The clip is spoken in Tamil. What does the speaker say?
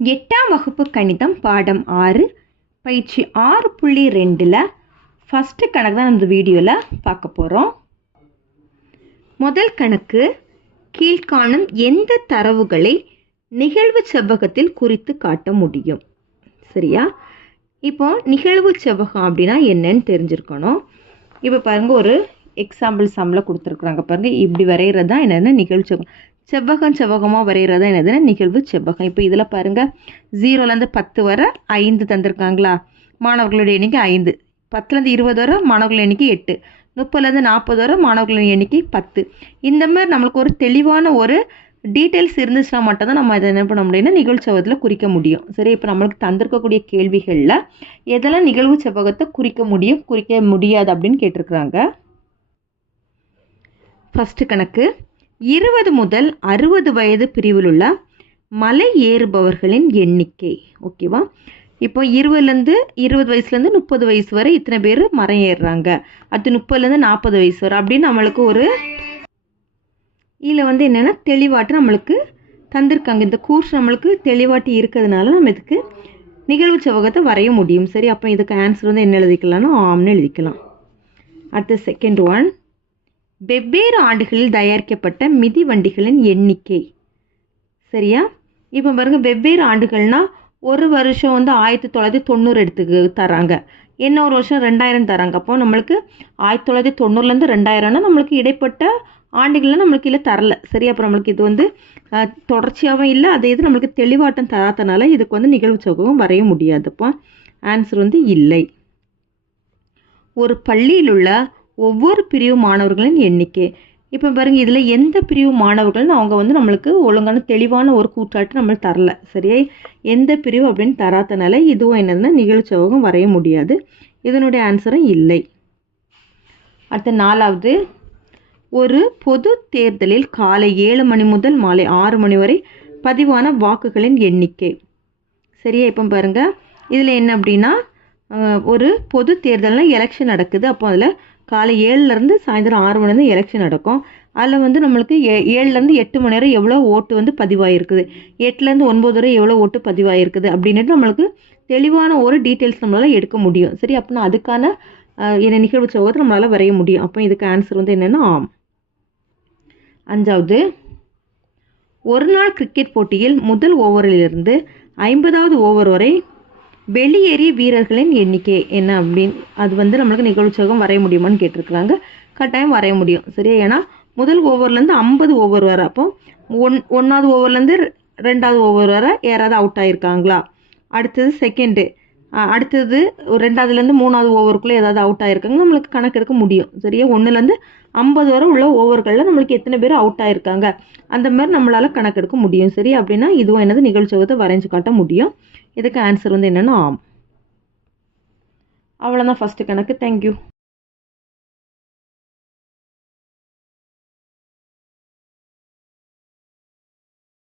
எட்டாம் வகுப்பு கணிதம் பாடம் ஆறு பயிற்சி ஆறு புள்ளி ரெண்டில் ஃபஸ்ட்டு கணக்கு தான் இந்த வீடியோவில் பார்க்க போகிறோம் முதல் கணக்கு கீழ்காணும் எந்த தரவுகளை நிகழ்வு செவ்வகத்தில் குறித்து காட்ட முடியும்? சரியா? இப்போ நிகழ்வு செவ்வகம் அப்படின்னா என்னன்னு தெரிஞ்சிருக்கணும். இப்போ பாருங்கள் ஒரு எக்ஸாம்பிள் சம்மில் கொடுத்துருக்குறாங்க பாருங்க. இப்படி வரைகிறது தான் என்னென்ன நிகழ்ச்சி செவ்வகம் செவ்வகமாக வரைகிறது தான் என்னதுன்னா நிகழ்வு? செவ்வகம். இப்போ இதில் பாருங்கள் ஜீரோலேருந்து பத்து வரை ஐந்து தந்திருக்காங்களா? மாணவர்களுடைய எண்ணிக்கை ஐந்து. பத்துலேருந்து இருபது வர மாணவர்கள் எண்ணிக்கை எட்டு. முப்பதுலேருந்து நாற்பது வர மாணவர்களின் எண்ணிக்கை பத்து. இந்த மாதிரி நம்மளுக்கு ஒரு தெளிவான ஒரு டீட்டெயில்ஸ் இருந்துச்சுன்னா மட்டும்தான் நம்ம இதை என்ன பண்ண முடியும்னா நிகழ்வு செவ்வகத்தில் குறிக்க முடியும்? சரி இப்போ நம்மளுக்கு தந்திருக்கக்கூடிய கேள்விகளில் எதெல்லாம் நிகழ்வு செவ்வகத்தை குறிக்க முடியும் குறிக்க முடியாது அப்படின்னு கேட்டிருக்கிறாங்க. ஃபஸ்ட்டு கணக்கு. இருபது முதல் அறுபது வயது பிரிவில் உள்ள மலை ஏறுபவர்களின் எண்ணிக்கை. ஓகேவா இப்போ இருபதுலேருந்து இருபது வயசுலேருந்து முப்பது வயசு வரை இத்தனை பேர் மரம் ஏறுறாங்க. அடுத்து முப்பதுலேருந்து நாற்பது வயசு வரை அப்படின்னு நம்மளுக்கு ஒரு இதில் வந்து என்னென்னா தெளிவாட்டு நம்மளுக்கு தந்திருக்காங்க. இந்த கூர்ஸ் நம்மளுக்கு தெளிவாட்டி இருக்கிறதுனால நம்ம இதுக்கு நிகழ்வு செவ்வகத்தை வரைய முடியும். சரி அப்போ இதுக்கு ஆன்சர் வந்து என்ன எழுதிக்கலாம்னா ஆம்னு எழுதிக்கலாம். அடுத்து செகண்ட் ஒன் வெவ்வேறு ஆண்டுகளில் தயாரிக்கப்பட்ட மிதி வண்டிகளின் எண்ணிக்கை. சரியா? இப்போ பாருங்கள் வெவ்வேறு ஆண்டுகள்னா ஒரு வருஷம் வந்து ஆயிரத்தி தொள்ளாயிரத்தி தொண்ணூறு எடுத்துக்கு தராங்க. இன்னொரு வருஷம்? ரெண்டாயிரம் தராங்க. அப்போ நம்மளுக்கு ஆயிரத்தி தொள்ளாயிரத்தி தொண்ணூறுலேருந்து ரெண்டாயிரம்னா நம்மளுக்கு இடைப்பட்ட ஆண்டுகளில் நம்மளுக்கு இல்லை தரல. சரி அப்புறம் நம்மளுக்கு இது வந்து தொடர்ச்சியாகவும் இல்லை அதே இது நம்மளுக்கு தெளிவாட்டம் தராதனால இதுக்கு வந்து நிகழ்வு சோகம் வரைய முடியாது. அப்போ ஆன்சர் வந்து இல்லை. ஒரு பள்ளியில் உள்ள ஒவ்வொரு பிரிவு மாணவர்களின் எண்ணிக்கை. இப்போ பாருங்க இதில் எந்த பிரிவு மாணவர்கள்னு அவங்க வந்து நம்மளுக்கு ஒழுங்கான தெளிவான ஒரு கூற்றாட்டு நம்மளுக்கு தரல. சரியா? எந்த பிரிவு அப்படின்னு தராதனால இதுவும் என்னதுன்னா நிகழ்ச்சவகம் வரைய முடியாது. இதனுடைய ஆன்சரும் இல்லை. அடுத்த நாலாவது. ஒரு பொது தேர்தலில் காலை ஏழு மணி முதல் மாலை ஆறு மணி வரை பதிவான வாக்குகளின் எண்ணிக்கை. சரியா? இப்போ பாருங்க. இதில் என்ன அப்படின்னா அஹ், ஒரு பொது தேர்தல்னா எலெக்ஷன் நடக்குது. அப்போ அதில் காலை ஏழுலேருந்து சாயந்தரம் ஆறு மணிலேருந்து எலெக்ஷன் நடக்கும். அதில் வந்து நம்மளுக்கு ஏ ஏழுலேருந்து எட்டு மணி நேரம் எவ்வளோ ஓட்டு வந்து பதிவாயிருக்குது? எட்டுலேருந்து ஒன்பது வரை எவ்வளோ ஓட்டு பதிவாயிருக்குது? அப்படின்ட்டு நம்மளுக்கு தெளிவான ஒரு டீட்டெயில்ஸ் நம்மளால் எடுக்க முடியும். சரி அப்படின்னா அதுக்கான என்ன நிகழ்வு சோகத்தை நம்மளால் வரைய முடியும். அப்போ இதுக்கு ஆன்சர் வந்து என்னென்னா ஆம் அஞ்சாவது ஒரு நாள் கிரிக்கெட் போட்டியில் முதல் ஓவரிலிருந்து ஐம்பதாவது ஓவர் வரை வெளியேறிய வீரர்களின் எண்ணிக்கை என்ன அப்படின்னு அது வந்து நம்மளுக்கு நிகழ்ச்சகம் வரைய முடியுமான்னு கேட்டிருக்கிறாங்க. கட்டாயம் வரைய முடியும். சரியா? ஏன்னா முதல் ஓவர்லேருந்து ஐம்பது ஓவர் வர. அப்போ ஒன் ஒன்றாவது ஓவர்லேருந்து ரெண்டாவது ஓவர் வர யாராவது அவுட் ஆயிருக்காங்களா? அடுத்தது செகண்டு அடுத்தது ஒரு ரெண்டாவதுலேருந்து மூணாவது ஓவருக்குள்ளே ஏதாவது அவுட் ஆகிருக்காங்க நம்மளுக்கு கணக்கெடுக்க முடியும். சரியா? ஒன்றுலேருந்து ஐம்பது வரை உள்ள ஓவர்களில் நம்மளுக்கு எத்தனை பேர் அவுட் ஆகிருக்காங்க அந்த மாதிரி நம்மளால் கணக்கெடுக்க முடியும். சரி அப்படின்னா இதுவும் என்னது நிகழ்ச்சகத்தை வரைஞ்சு காட்ட முடியும். இதுக்கு ஆன்சர் வந்து என்னென்னா ஆம். அவ்வளோதான் ஃபஸ்ட்டு கணக்கு. தேங்க்யூ